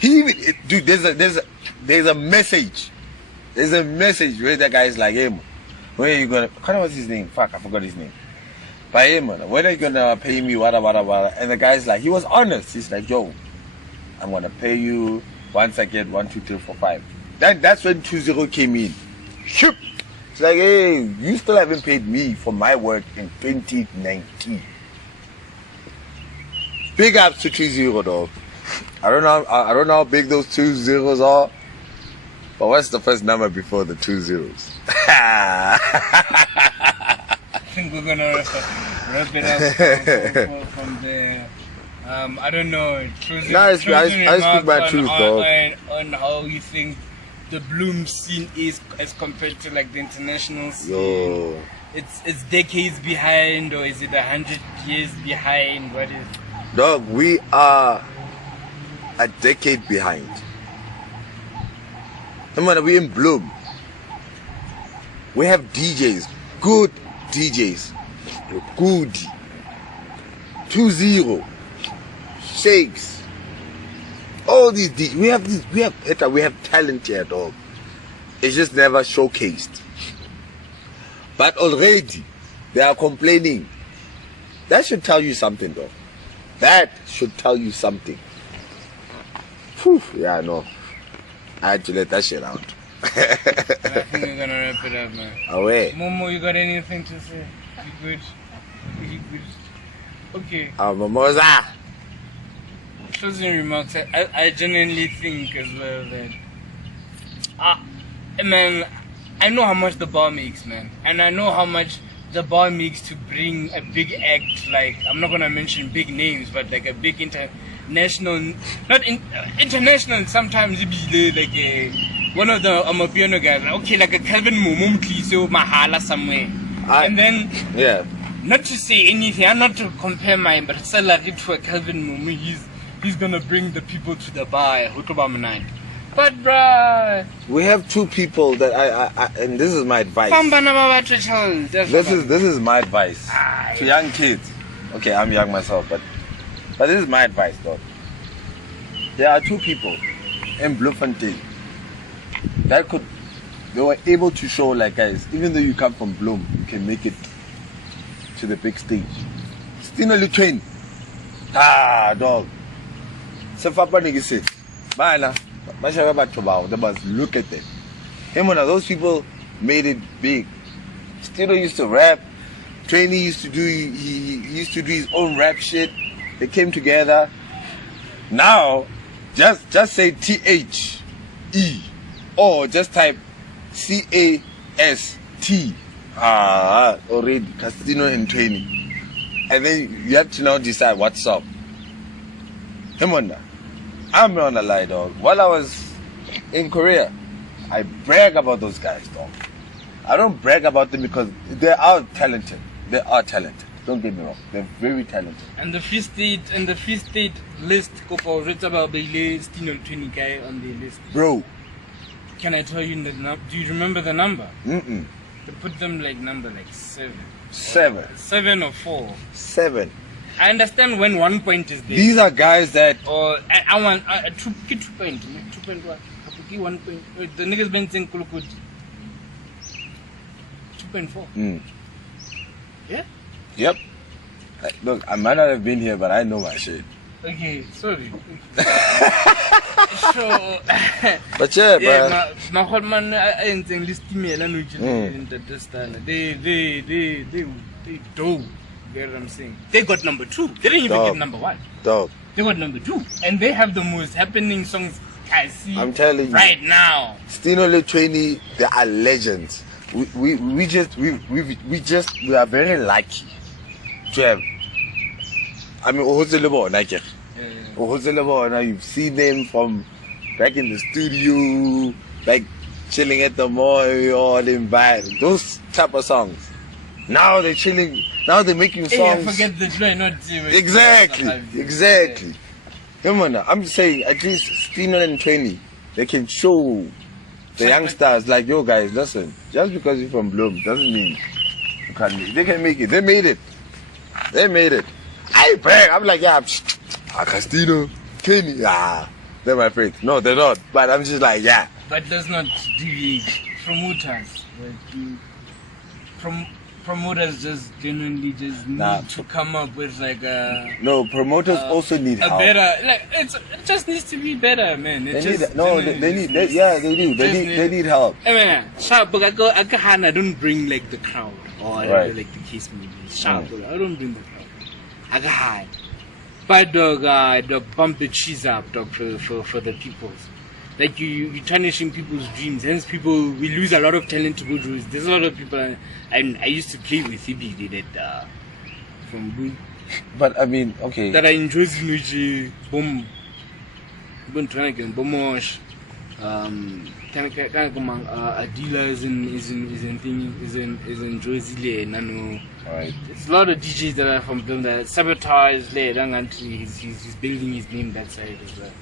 Dude, there's a message. There's a message where the guy is like, hey, man, when are you gonna? What's his name? Fuck, I forgot his name. But hey, man, when are you gonna pay me? Wada. And the guy's like, he was honest. He's like, yo, I'm gonna pay you once I get 1, 2, 3, 4, 5. That's when 2-0 came in. Shoop. It's like, hey, you still haven't paid me for my work in 2019. Big ups to 2-0, dog. I don't know how big those 2 zeros are, but what's the first number before the 2 zeros? I think we're gonna wrap it up from there. I don't know. I speak my truth, dog. On how you think the Bloem scene is as compared to like the international scene. Yo. It's decades behind, or is it 100 years behind? What is? Dog, we are a decade behind. We're in Bloem. We have DJs, good DJs, good. 2-0, Shakes. All these DJs, we have talent here, dog. It's just never showcased. But already they are complaining. That should tell you something, dog. That should tell you something. Whew, yeah, no. I had to let that shit out. I think we're gonna wrap it up, man. Away. Momo, you got anything to say? You good? You good? Okay. Momoza. Closing remarks. I genuinely think as well that man, I know how much the bar makes, man, and I know how much the bar makes to bring a big act. Like, I'm not gonna mention big names, but like a big international, international. Sometimes it be like one of the Amapiano guys. Okay, like a Calvin Mumumkli, so Mahala somewhere, and then yeah. Not to say anything, I'm not to compare my salary to a Calvin Mumu. He's gonna bring the people to the bar. But bruh, we have 2 people that I and this is my advice. This is my advice to young kids. Okay, I'm young myself, but this is my advice, though. There are 2 people in Bloemfontein that could they were able to show like, guys, even though you come from Bloem, you can make it to the big stage. Still only 20. Dog. So Papa nigga said, Bana, they must look at them. Him and those people made it big. Still used to rap. Trainee used to do he used to do his own rap shit. They came together. Now, just say THE or just type CAST. Already Casino and Trainee. And then you have to now decide what's up. Come on now. I'm not gonna lie, dog. While I was in Korea, I brag about those guys, dog. I don't brag about them because they are talented. They are talented. Don't get me wrong. They're very talented. And the Free State list, Kopo Ritaba Bailey, Stino 20 guy on the list. Bro. Can I tell you the number? Do you remember the number? Mm-mm. They put them like number like 7. 7. 7 or 4. 7. I understand when 1 point is there. These are guys that... Or I want 2 point. 2.1. 1 point. Wait, the niggas been saying Kulukut. 2.4. Mm. Yeah? Yep. Look, I might not have been here, but I know my shit. Okay, sorry. So, but yeah, bro. my whole man ain't saying this to me and they do. You get what I'm saying? They got number 2. They didn't even get number 1. Dog. They got number 2. And they have the most happening songs I see. I'm telling you. Right now. Stino Trainee, they are legends. We are very lucky to have. I mean, you've seen them from back in the studio, like chilling at the mall or them vibe. Those type of songs. Now they're chilling. Now they're making songs. Hey, I forget the joy, not zero. Exactly. Come on now. I'm just saying, at least Stino and Trainee, they can show the youngsters like, yo guys, listen. Just because you're from Bloem doesn't mean you can't make it. They can make it. They made it. I brag. I'm like, yeah, Castino, Kenny, they're my friends. No, they're not. But I'm just like, yeah. But does not deviate. Promoters. Promoters just genuinely just need to come up with like a... No, promoters also need help. Better, like, it just needs to be better, man. They do. They need help. Hey, man, sharp, I don't bring like the crowd. Or I don't like the case maybe. Sharp, I don't bring the crowd. I got high. But dog, bump the cheese up, dog, for the people. Like you tarnishing people's dreams. Hence, we lose a lot of talent to go through. There's a lot of people. I used to play with EB that from Bloem. But I mean, okay. That I enjoy Zinuji, Boom, Bomosh, Adila is in Josie Nano. Right. It's a lot of DJs that are from Bloem that Sabotage he's building his name that side as well.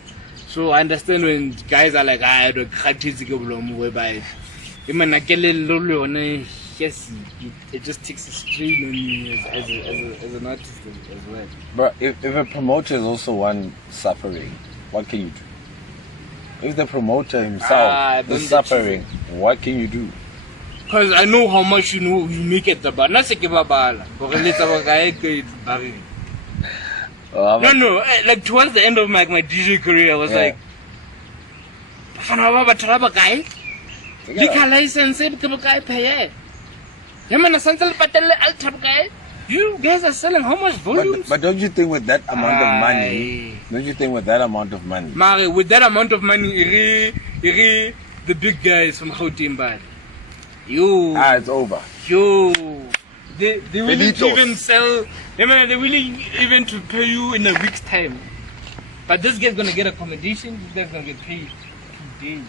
So I understand when guys are like, I don't whereby it just takes a strain on me as an artist as well. But if a promoter is also one suffering, what can you do? If the promoter himself is suffering, what can you do? Because I know how much you make it about. No, like towards the end of my DJ career, I was like, you guys are selling how much volumes? But don't you think with that amount of money, with that amount of money, the big guys from Gauteng bad. It's over. They will even sell. They will even to pay you in a week's time. But this guy's gonna get accommodation. This guy's gonna get paid today.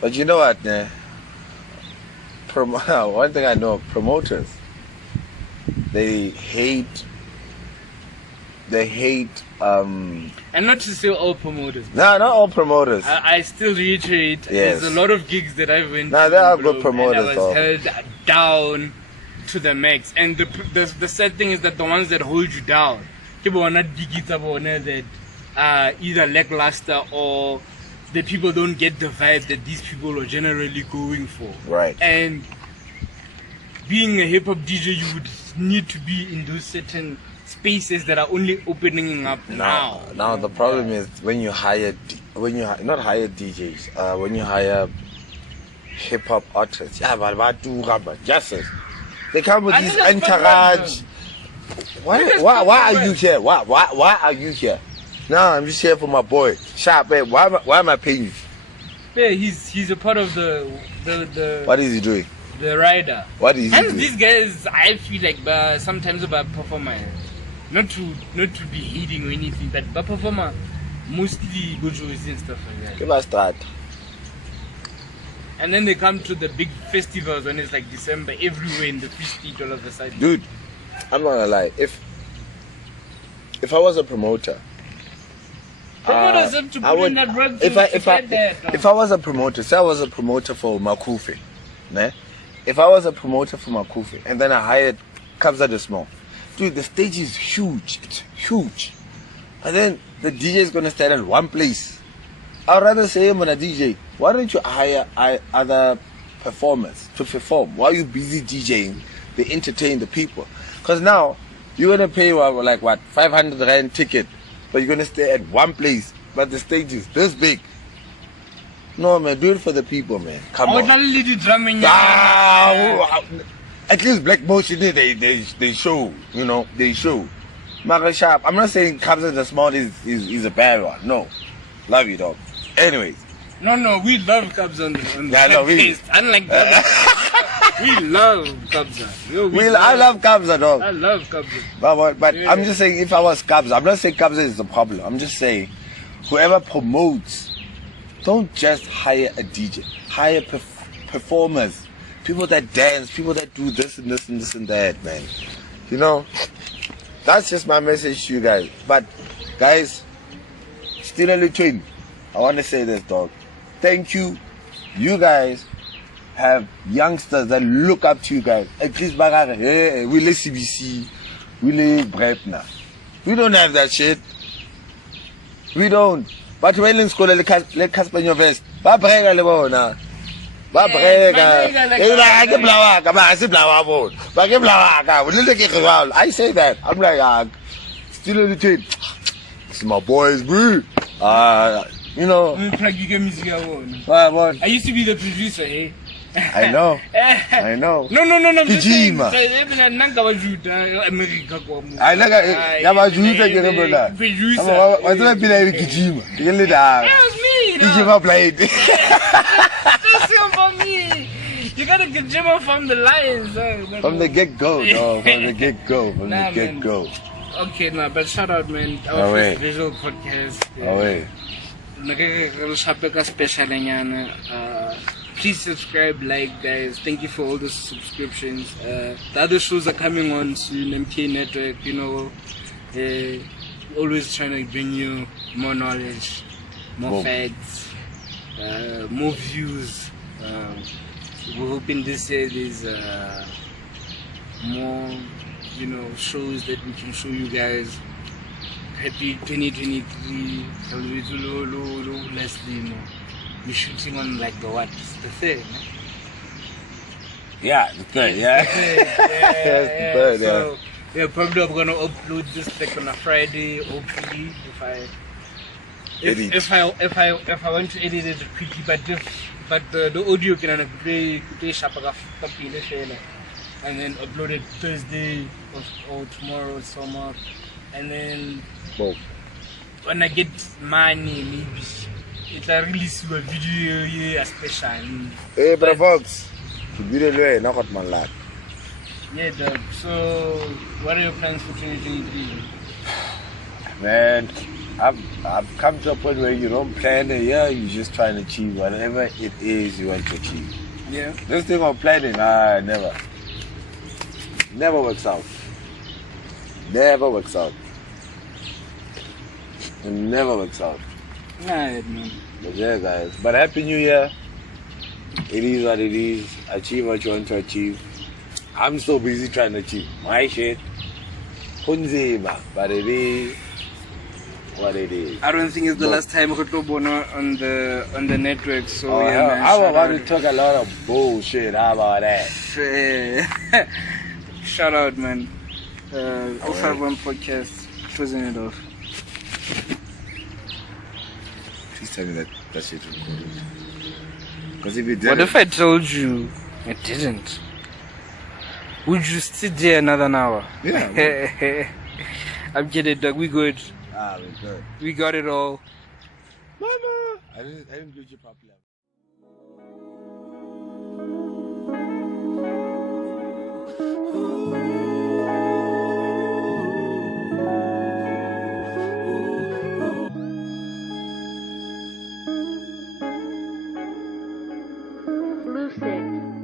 But you know what? One thing I know of promoters, they hate. And not to say all promoters. No, not all promoters. I still reiterate. Yes. There's a lot of gigs that I've went. No, there are good promoters. And I was held down to the max. And the sad thing is that the ones that hold you down, people are not that either lackluster or the people don't get the vibe that these people are generally going for. Right. And being a hip hop DJ, you would need to be in those certain spaces that are only opening up now. Now the problem is when you hire not hire DJs, when you hire hip hop artists, yeah, but just they come with this entourage. Why are you here? Why are you here? No, I'm just here for my boy. Sharp, babe. Why am I paying you? Yeah, he's a part of the What is he doing? the rider. What is he Hence, doing? these guys, I feel like sometimes about performer, not to be hating or anything, but performer mostly go to and stuff like that. Give us that. And then they come to the big festivals when it's like December, everywhere in the free street all of a sudden. Dude, I'm not gonna lie. If I was a promoter, Promoters have to I put would. in that work If to get there. if I was a promoter, say I was a promoter for Makufi, ne? If I was a promoter for Makufi and then I hired Kabza the Small, dude, the stage is huge. It's huge, and then the DJ is gonna stand at one place. I'd rather say I'm a DJ. Why don't you hire other performers to perform while you're busy DJing? They entertain the people. Cause now you're gonna pay like what 500 rand ticket, but you're gonna stay at one place, but the stage is this big. No man, do it for the people, man. Come on. At least Black Motion they show, you know, they show. Mara Sharp, I'm not saying Kabza the Small is a bad one. No, love you, dog. Anyways. No, we love Kabza on the Yeah, no, we. podcast. Unlike that, we love Kabza. Yo, I love Kabza, dog. I love Kabza. But Yeah. I'm just saying, if I was Kabza, I'm not saying Kabza is the problem. I'm just saying, whoever promotes, don't just hire a DJ. Hire performers, people that dance, people that do this and this and this and that, man. You know, that's just my message to you guys. But guys, still a little twin. I want to say this, dog. Thank you. You guys have youngsters that look up to you guys. At least hey, we le CBC, we le Brepna. We don't have that shit. We don't. But when in school, let Casper in your vest. Ba brega le bona. Ba brega. I say that. I'm like, still a little. It's my boys, bro. You know. What? I used to be the producer, eh? I know. I know. No. Kijima. I like Yabajuta ke bona. Producer. Wa tsela pila e Kijima. Ke le da. That was me. Kijima played. That's for me. You gotta get Jimmer from the Lions. From the get-go, no. From the get-go. From the get-go. Okay, nah, but shout out, man. Our Oh, first wait. visual podcast. Oh, wait. Please subscribe, like, guys. Thank you for all the subscriptions. The other shows are coming on soon. MK Network, you know, always trying to bring you more knowledge, more facts, more views. We're hoping this year there's more, you know, shows that we can show you guys. Happy 2023. Leslie, we're shooting on like the what? The third, no? Yeah, the third, yeah. Yeah. The third, So, yeah, probably I'm gonna upload this like on a Friday, hopefully, if I want to edit it quickly, but the audio can play sharp and then upload it Thursday or tomorrow somewhere, and then when I get money, maybe it'll release a video here, a special. Hey, brother Fox. Video le na got man lad. Yeah, dog. So, what are your plans for 2023? Man, I've come to a point where you don't plan a year, you just try and achieve whatever it is you want to achieve. Yeah. This thing of planning, never works out. Never works out. It never works out. Nah, man. But yeah, guys. But Happy New Year. It is what it is. Achieve what you want to achieve. I'm so busy trying to achieve my shit. Hunzima, but it is. what it is. I don't think it's the last time Bono on the network. So Oh, yeah, hell, man. I was shout about out. to talk a lot of bullshit. How about that? Shout out, man. 051 podcast, closing it off. Please tell me that shit recorded. Because if you did What if I told you I didn't? Would you sit there another hour? Yeah. I'm kidding, dog. We good. we're good. We got it all. Mama! I didn't do you properly. Lucid.